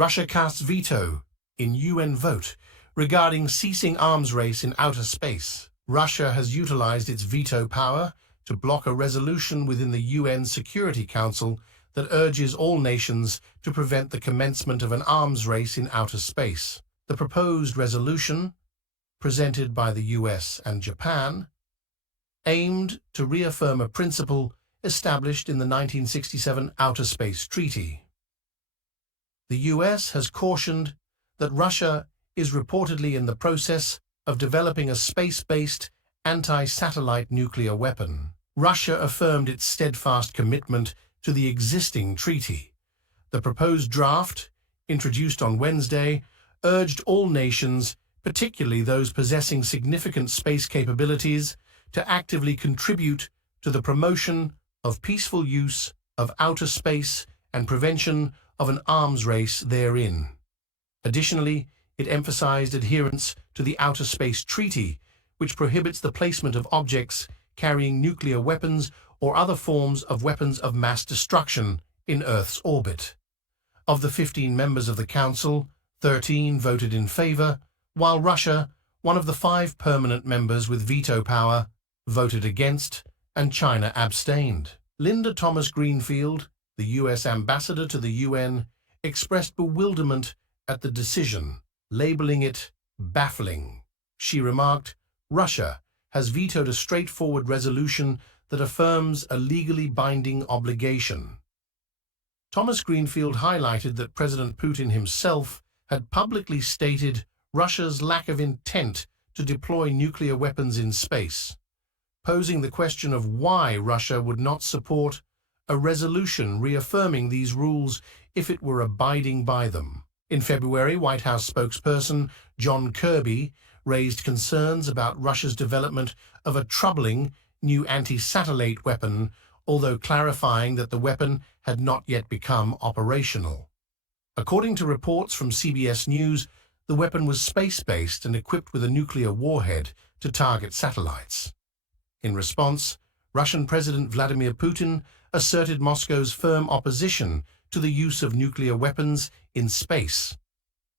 Russia casts veto in UN vote regarding ceasing arms race in outer space. Russia has utilized its veto power to block a resolution within the UN Security Council that urges all nations to prevent the commencement of an arms race in outer space. The proposed resolution, presented by the US and Japan, aimed to reaffirm a principle established in the 1967 Outer Space Treaty. The US has cautioned that Russia is reportedly in the process of developing a space-based anti-satellite nuclear weapon. Russia affirmed its steadfast commitment to the existing treaty. The proposed draft, introduced on Wednesday, urged all nations, particularly those possessing significant space capabilities, to actively contribute to the promotion of peaceful use of outer space and prevention of an arms race therein. Additionally, it emphasized adherence to the Outer Space Treaty, which prohibits the placement of objects carrying nuclear weapons or other forms of weapons of mass destruction in Earth's orbit. Of the 15 members of the Council, 13 voted in favor, while Russia, one of the 5 permanent members with veto power, voted against, and China abstained. Linda Thomas-Greenfield, the U.S. ambassador to the UN, expressed bewilderment at the decision, labeling it baffling. She remarked, "Russia has vetoed a straightforward resolution that affirms a legally binding obligation." Thomas-Greenfield highlighted that President Putin himself had publicly stated Russia's lack of intent to deploy nuclear weapons in space, posing the question of why Russia would not support a resolution reaffirming these rules if it were abiding by them. In February, White House spokesperson John Kirby raised concerns about Russia's development of a troubling new anti-satellite weapon, although clarifying that the weapon had not yet become operational. According to reports from CBS News, the weapon was space-based and equipped with a nuclear warhead to target satellites. In response, Russian President Vladimir Putin asserted Moscow's firm opposition to the use of nuclear weapons in space.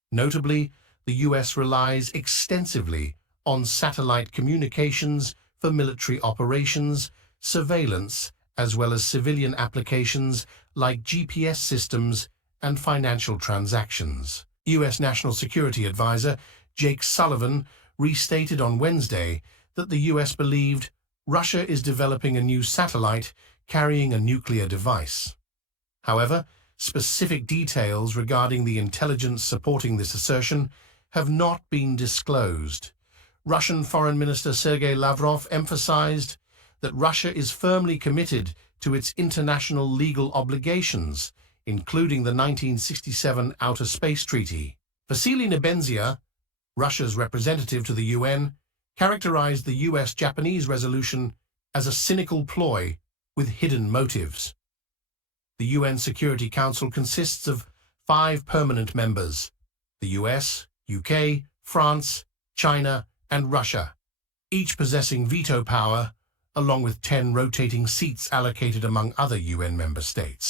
Notably, the US relies extensively on satellite communications for military operations, surveillance, as well as civilian applications like GPS systems and financial transactions. US National Security Advisor Jake Sullivan restated on Wednesday that the US believed Russia is developing a new satellite carrying a nuclear device. However, specific details regarding the intelligence supporting this assertion have not been disclosed. Russian Foreign Minister Sergei Lavrov emphasized that Russia is firmly committed to its international legal obligations, including the 1967 Outer Space Treaty. Vasily Nebenzia, Russia's representative to the UN, characterized the US-Japanese resolution as a cynical ploy with hidden motives. The UN Security Council consists of 5 permanent members: the US, UK, France, China, and Russia, each possessing veto power, along with 10 rotating seats allocated among other UN member states.